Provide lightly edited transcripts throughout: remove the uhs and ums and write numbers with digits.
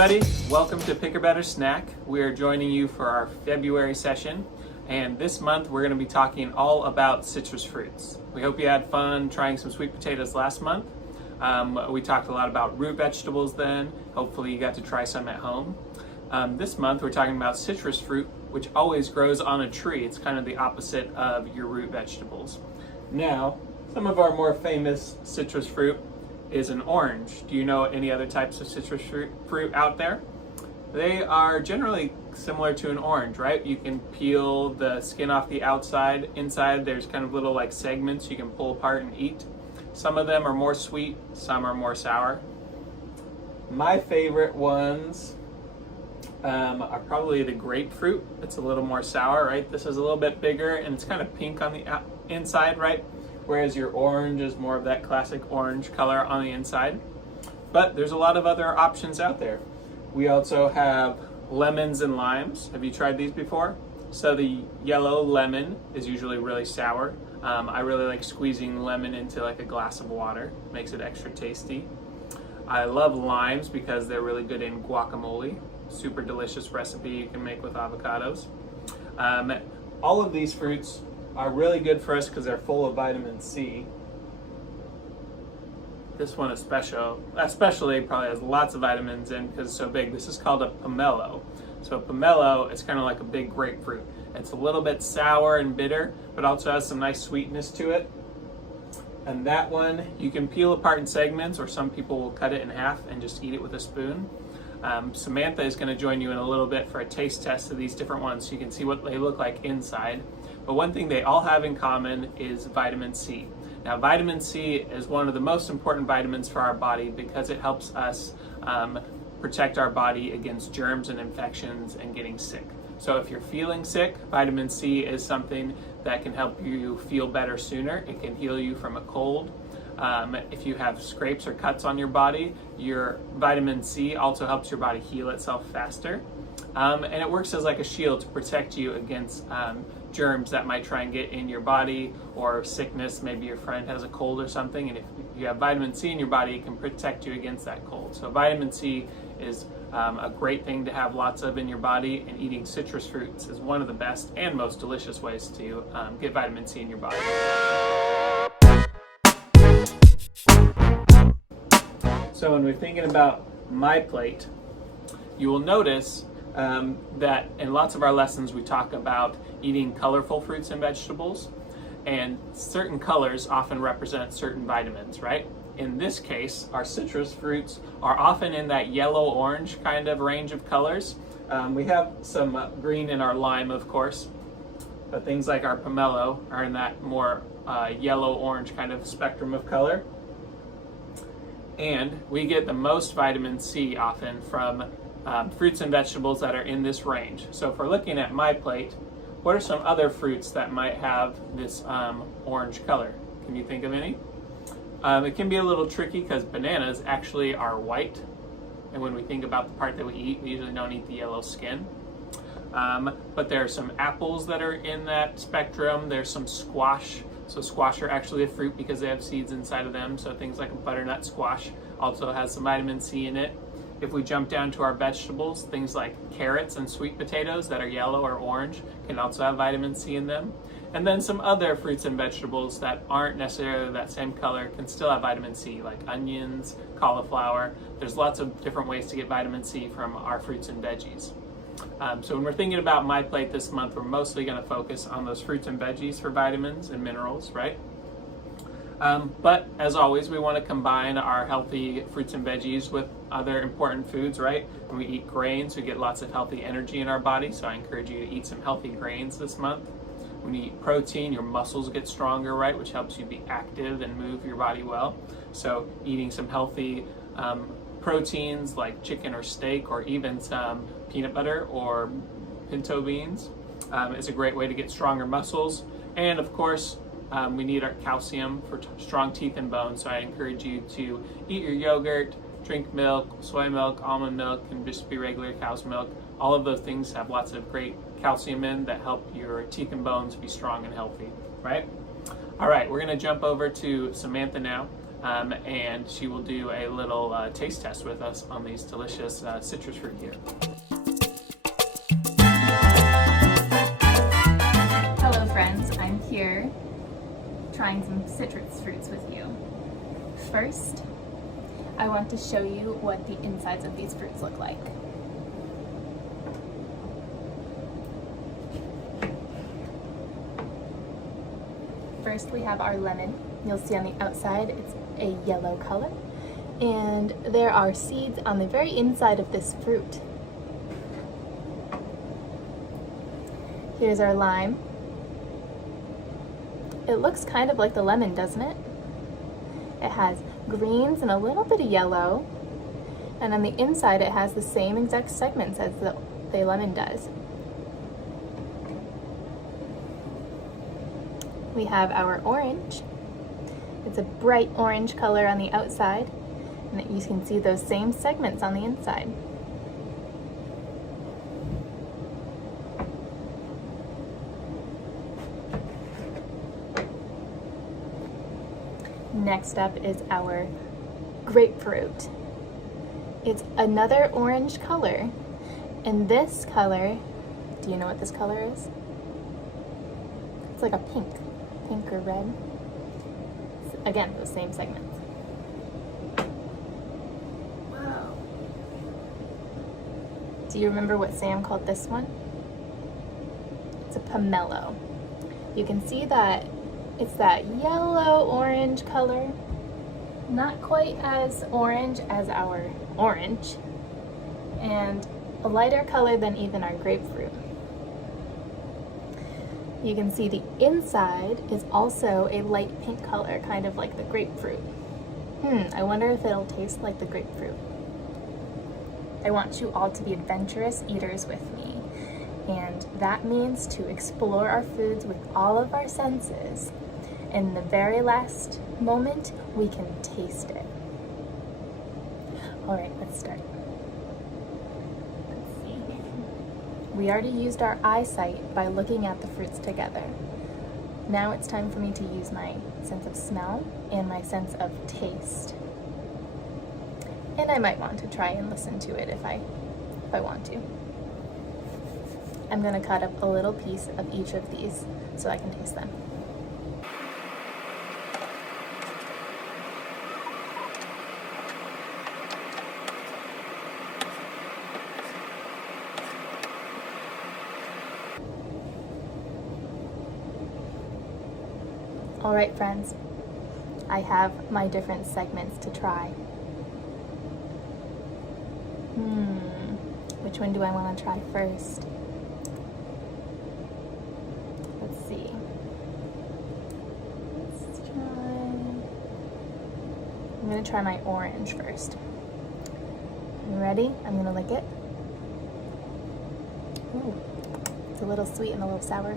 everybody, welcome to Pick a Better Snack. We are joining you for our February session, and this month we're going to be talking all about citrus fruits. We hope you had fun trying some sweet potatoes last month. We talked a lot about root vegetables then. Hopefully you got to try some at home. This month we're talking about citrus fruit, which always grows on a tree. It's kind of the opposite of your root vegetables. Now, some of our more famous citrus fruit is an orange. Do you know any other types of citrus fruit out there? They are generally similar to an orange, right? You can peel the skin off the outside. Inside there's kind of little like segments you can pull apart and eat. Some of them are more sweet, some are more sour. My favorite ones are probably the grapefruit. It's a little more sour, right? This is a little bit bigger and it's kind of pink on the inside, right? Whereas your orange is more of that classic orange color on the inside. But there's a lot of other options out there. We also have lemons and limes. Have you tried these before? So the yellow lemon is usually really sour. I really like squeezing lemon into like a glass of water. Makes it extra tasty. I love limes because they're really good in guacamole. Super delicious recipe you can make with avocados. All of these fruits are really good for us because they're full of vitamin C. This one especially probably has lots of vitamins in because it's so big. This is called a pomelo. So a pomelo, it's kind of like a big grapefruit. It's a little bit sour and bitter, but also has some nice sweetness to it. And that one, you can peel apart in segments, or some people will cut it in half and just eat it with a spoon. Samantha is going to join you in a little bit for a taste test of these different ones so you can see what they look like inside. But one thing they all have in common is vitamin C. Now, vitamin C is one of the most important vitamins for our body because it helps us protect our body against germs and infections and getting sick. So if you're feeling sick, vitamin C is something that can help you feel better sooner. It can heal you from a cold. If you have scrapes or cuts on your body, your vitamin C also helps your body heal itself faster. And it works as like a shield to protect you against germs that might try and get in your body, or sickness. Maybe your friend has a cold or something, and if you have vitamin C in your body, it can protect you against that cold. So vitamin C is a great thing to have lots of in your body, and eating citrus fruits is one of the best and most delicious ways to get vitamin C in your body. So when we're thinking about MyPlate, you will notice that in lots of our lessons we talk about eating colorful fruits and vegetables, and certain colors often represent certain vitamins, right? In this case, our citrus fruits are often in that yellow-orange kind of range of colors. We have some green in our lime, of course, but things like our pomelo are in that more yellow-orange kind of spectrum of color. And we get the most vitamin C often from fruits and vegetables that are in this range. So if we're looking at MyPlate, what are some other fruits that might have this orange color? Can you think of any? It can be a little tricky because bananas actually are white. And when we think about the part that we eat, we usually don't eat the yellow skin. But there are some apples that are in that spectrum. There's some squash. So squash are actually a fruit because they have seeds inside of them. So things like a butternut squash also has some vitamin C in it. If we jump down to our vegetables, things like carrots and sweet potatoes that are yellow or orange can also have vitamin C in them. And then some other fruits and vegetables that aren't necessarily that same color can still have vitamin C, like onions, cauliflower. There's lots of different ways to get vitamin C from our fruits and veggies. So when we're thinking about MyPlate this month, we're mostly going to focus on those fruits and veggies for vitamins and minerals, right? But as always, we want to combine our healthy fruits and veggies with other important foods, right? When we eat grains, we get lots of healthy energy in our body, so I encourage you to eat some healthy grains this month. When you eat protein, your muscles get stronger, right, which helps you be active and move your body well. So eating some healthy proteins like chicken or steak, or even some peanut butter or pinto beans is a great way to get stronger muscles. And of course, we need our calcium for strong teeth and bones, so I encourage you to eat your yogurt, drink milk, soy milk, almond milk, and just be regular cow's milk. All of those things have lots of great calcium in that help your teeth and bones be strong and healthy, right? All right, we're gonna jump over to Samantha now. and she will do a little taste test with us on these delicious citrus fruit here. Hello friends, I'm here trying some citrus fruits with you. First, I want to show you what the insides of these fruits look like. First we have our lemon. You'll see on the outside it's a yellow color, and there are seeds on the very inside of this fruit. Here's our lime. It looks kind of like the lemon, doesn't it? It has greens and a little bit of yellow, and on the inside it has the same exact segments as the lemon does. We have our orange. It's a bright orange color on the outside, and you can see those same segments on the inside. Next up is our grapefruit. It's another orange color, and this color, do you know what this color is? It's like a pink or red. Again, those same segments. Wow. Do you remember what Sam called this one? It's a pomelo. You can see that it's that yellow-orange color. Not quite as orange as our orange, and a lighter color than even our grapefruit. You can see the inside is also a light pink color, kind of like the grapefruit. I wonder if it'll taste like the grapefruit. I want you all to be adventurous eaters with me, and that means to explore our foods with all of our senses. In the very last moment, we can taste it. All right, let's start. Let's see. We already used our eyesight by looking at the fruits together. Now it's time for me to use my sense of smell and my sense of taste. And I might want to try and listen to it if I want to. I'm gonna cut up a little piece of each of these so I can taste them. All right, friends, I have my different segments to try. Which one do I want to try first? Let's see. Let's try. I'm going to try my orange first. You ready? I'm going to lick it. Ooh, it's a little sweet and a little sour.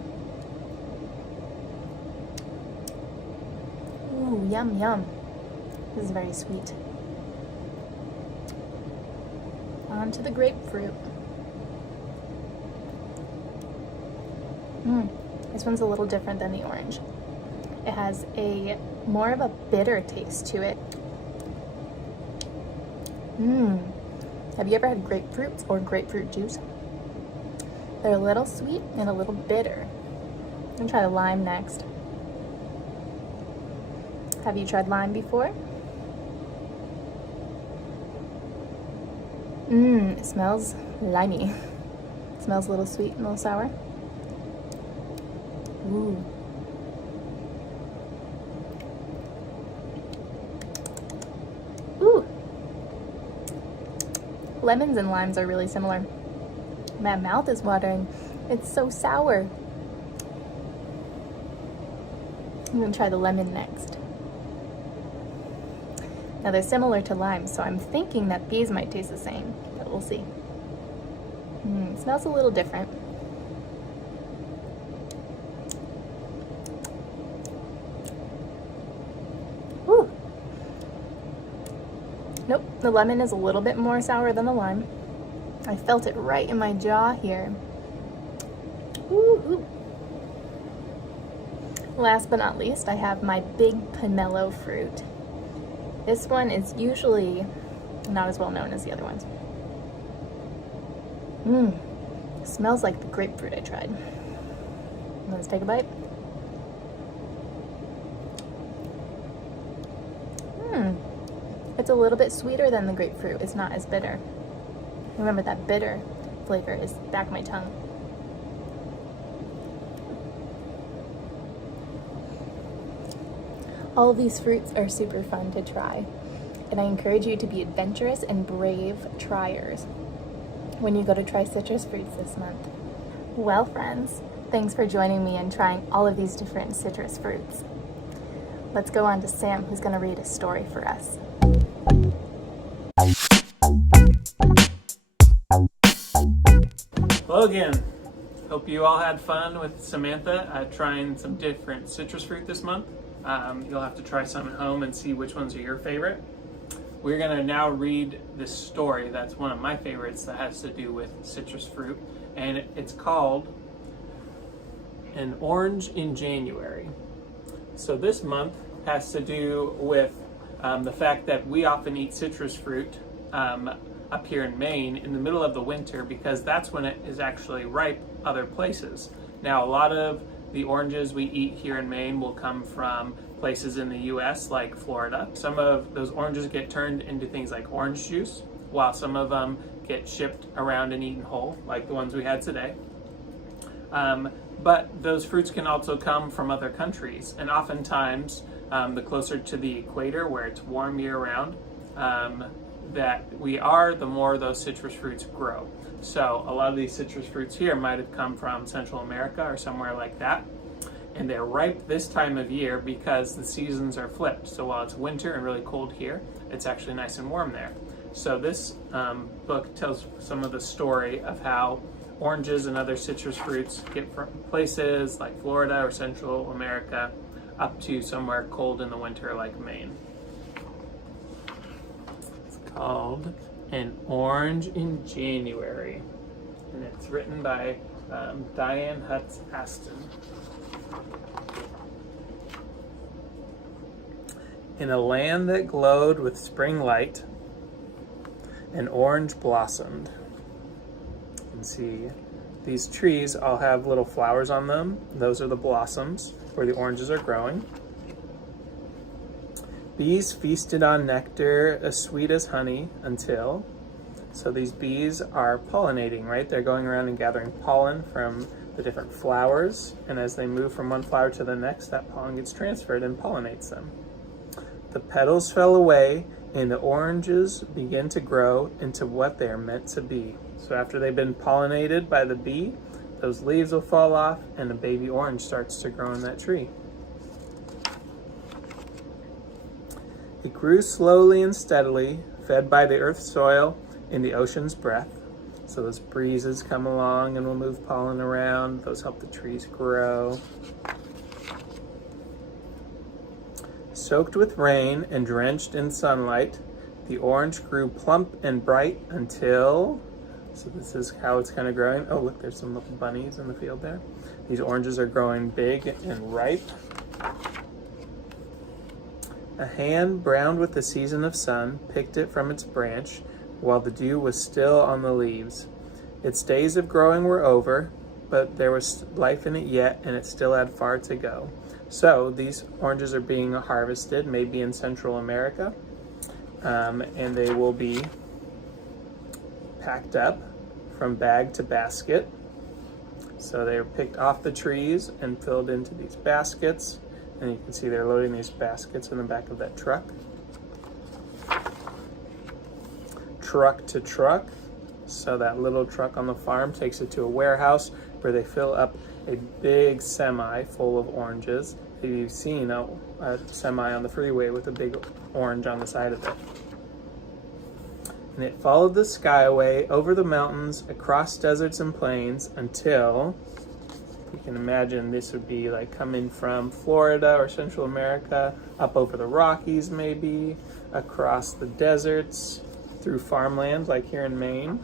Ooh, yum, yum. This is very sweet. On to the grapefruit. This one's a little different than the orange. It has a more of a bitter taste to it. Have you ever had grapefruits or grapefruit juice? They're a little sweet and a little bitter. I'm gonna try the lime next. Have you tried lime before? It smells limey. It smells a little sweet and a little sour. Ooh. Ooh. Lemons and limes are really similar. My mouth is watering. It's so sour. I'm gonna try the lemon next. Now they're similar to lime, so I'm thinking that these might taste the same, but we'll see. It smells a little different. Whew. Nope, the lemon is a little bit more sour than the lime. I felt it right in my jaw here. Ooh. Last but not least, I have my big pomelo fruit. This one is usually not as well known as the other ones. Smells like the grapefruit I tried. Let's take a bite. It's a little bit sweeter than the grapefruit. It's not as bitter. Remember, that bitter flavor is back of my tongue. All of these fruits are super fun to try, and I encourage you to be adventurous and brave triers when you go to try citrus fruits this month. Well, friends, thanks for joining me in trying all of these different citrus fruits. Let's go on to Sam, who's going to read a story for us. Hello again. Hope you all had fun with Samantha trying some different citrus fruit this month. You'll have to try some at home and see which ones are your favorite. We're going to now read this story that's one of my favorites that has to do with citrus fruit, and it's called An Orange in January. So this month has to do with the fact that we often eat citrus fruit up here in Maine in the middle of the winter because that's when it is actually ripe other places. Now, a lot of the oranges we eat here in Maine will come from places in the US like Florida. Some of those oranges get turned into things like orange juice, while some of them get shipped around and eaten whole, like the ones we had today. But those fruits can also come from other countries, and oftentimes the closer to the equator where it's warm year-round that we are, the more those citrus fruits grow. So a lot of these citrus fruits here might have come from Central America or somewhere like that, and they're ripe this time of year because the seasons are flipped. So while it's winter and really cold here, it's actually nice and warm there. So this book tells some of the story of how oranges and other citrus fruits get from places like Florida or Central America up to somewhere cold in the winter like Maine. It's called An Orange in January, and it's written by Diane Hutz Aston. In a land that glowed with spring light, an orange blossomed. You can see these trees all have little flowers on them. Those are the blossoms where the oranges are growing. Bees feasted on nectar as sweet as honey until, so these bees are pollinating, right? They're going around and gathering pollen from the different flowers, and as they move from one flower to the next, that pollen gets transferred and pollinates them. The petals fell away and the oranges begin to grow into what they are meant to be. So after they've been pollinated by the bee, those leaves will fall off and a baby orange starts to grow in that tree. It grew slowly and steadily, fed by the earth's soil and the ocean's breath. So those breezes come along and will move pollen around. Those help the trees grow. Soaked with rain and drenched in sunlight, the orange grew plump and bright until, so this is how it's kind of growing. Oh, look, there's some little bunnies in the field there. These oranges are growing big and ripe. A hand browned with the season of sun picked it from its branch while the dew was still on the leaves. Its days of growing were over, but there was life in it yet, and it still had far to go. So these oranges are being harvested, maybe in Central America, and they will be packed up from bag to basket. So they are picked off the trees and filled into these baskets, and you can see they're loading these baskets in the back of that truck. Truck to truck. So that little truck on the farm takes it to a warehouse where they fill up a big semi full of oranges. If you've seen a semi on the freeway with a big orange on the side of it. And it followed the skyway over the mountains, across deserts and plains until, you can imagine this would be like coming from Florida or Central America, up over the Rockies maybe, across the deserts, through farmland like here in Maine.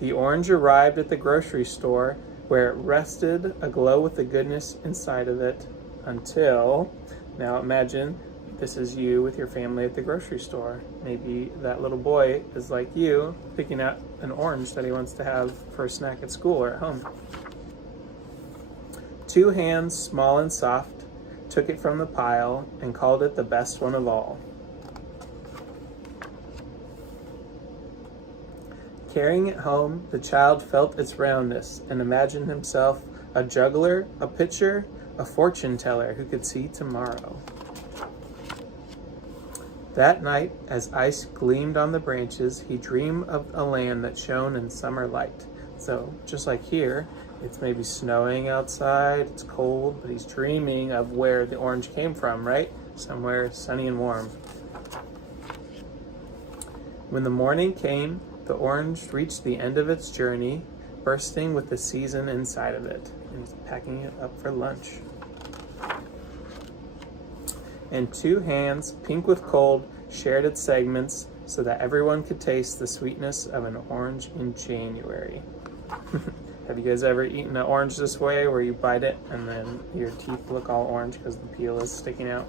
The orange arrived at the grocery store where it rested aglow with the goodness inside of it until, now imagine this is you with your family at the grocery store. Maybe that little boy is like you, picking out an orange that he wants to have for a snack at school or at home. Two hands, small and soft, took it from the pile and called it the best one of all. Carrying it home, the child felt its roundness and imagined himself a juggler, a pitcher, a fortune teller who could see tomorrow. That night, as ice gleamed on the branches, he dreamed of a land that shone in summer light. So, just like here, it's maybe snowing outside, it's cold, but he's dreaming of where the orange came from, right? Somewhere sunny and warm. When the morning came, the orange reached the end of its journey, bursting with the season inside of it, and he's packing it up for lunch. And two hands, pink with cold, shared its segments so that everyone could taste the sweetness of an orange in January. Have you guys ever eaten an orange this way, where you bite it and then your teeth look all orange because the peel is sticking out?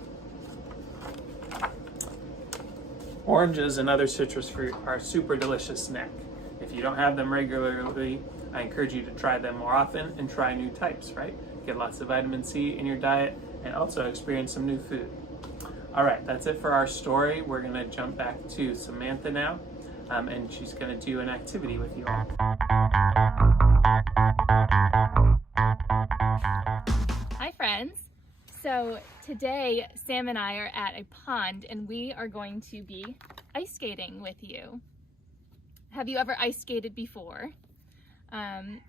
Oranges and other citrus fruit are a super delicious snack. If you don't have them regularly, I encourage you to try them more often and try new types, right? Get lots of vitamin C in your diet and also experience some new food. All right, that's it for our story. We're gonna jump back to Samantha now, and she's gonna do an activity with you all. Hi friends. So today Sam and I are at a pond and we are going to be ice skating with you. Have you ever ice skated before?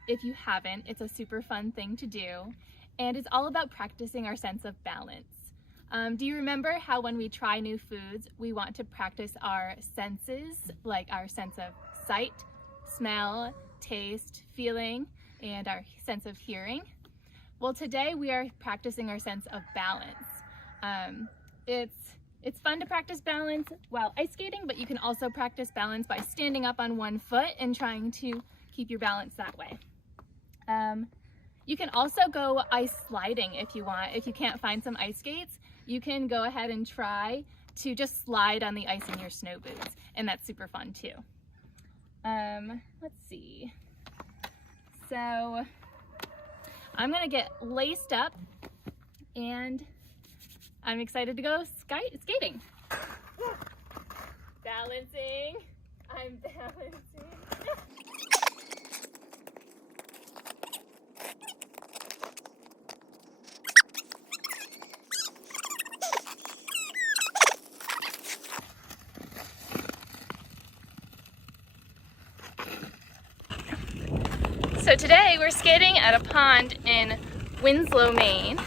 If you haven't, it's a super fun thing to do, and it's all about practicing our sense of balance. Do you remember how when we try new foods, we want to practice our senses, like our sense of sight, smell, taste, feeling, and our sense of hearing? Well, today we are practicing our sense of balance. It's fun to practice balance while ice skating, but you can also practice balance by standing up on one foot and trying to keep your balance that way. You can also go ice sliding if you want. If you can't find some ice skates, you can go ahead and try to just slide on the ice in your snow boots, and that's super fun too. Let's see. So I'm gonna get laced up and I'm excited to go skating. Balancing, I'm balancing. So today we're skating at a pond in Winslow, Maine,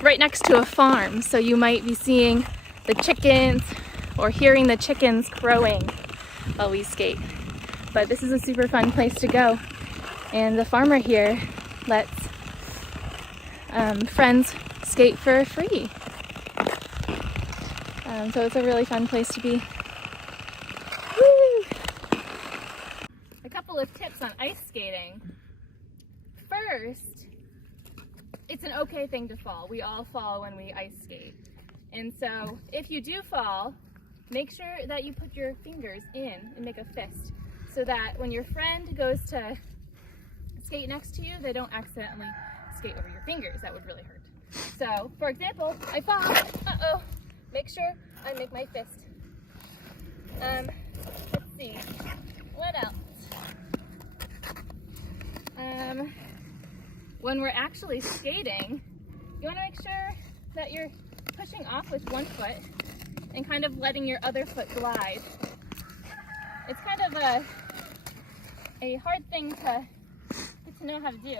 right next to a farm. So you might be seeing the chickens or hearing the chickens crowing while we skate. But this is a super fun place to go. And the farmer here lets friends skate for free. So it's a really fun place to be. Woo! A couple of tips on ice skating. First, it's an okay thing to fall. We all fall when we ice skate. And so if you do fall, make sure that you put your fingers in and make a fist so that when your friend goes to skate next to you, they don't accidentally skate over your fingers. That would really hurt. So, for example, I fall. Uh-oh. Make sure I make my fist. Let's see. What else? When we're actually skating, you want to make sure that you're pushing off with one foot and kind of letting your other foot glide. It's kind of a hard thing to get to know how to do,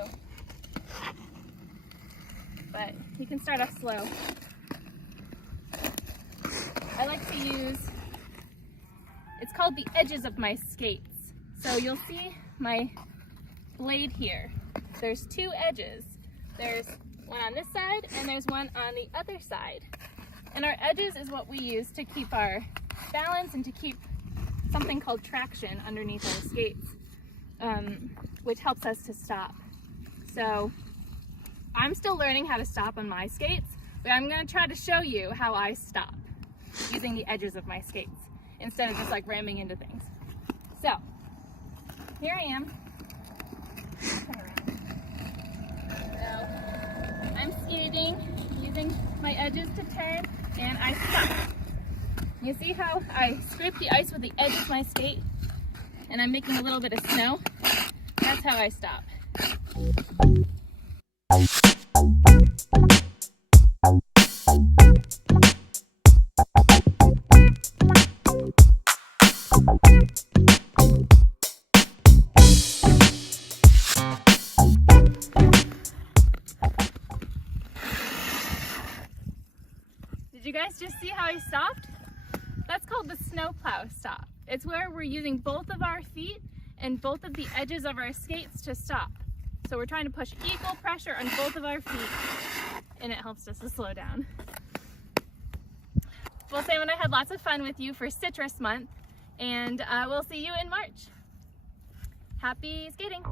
but you can start off slow. I like to use, it's called the edges of my skates. So you'll see my blade here. There's two edges. There's one on this side and there's one on the other side. And our edges is what we use to keep our balance and to keep something called traction underneath our skates, which helps us to stop. So I'm still learning how to stop on my skates, But I'm gonna try to show you how I stop using the edges of my skates instead of just like ramming into things. So, here I am. Turn around. So, I'm skating, using my edges to turn, and I stop. You see how I scrape the ice with the edge of my skate, and I'm making a little bit of snow? That's how I stop. Did you guys just see how I stopped? That's called the snowplow stop. It's where we're using both of our feet and both of the edges of our skates to stop. So we're trying to push equal pressure on both of our feet, and it helps us to slow down. Well, Sam and I had lots of fun with you for Citrus Month, and we'll see you in March. Happy skating!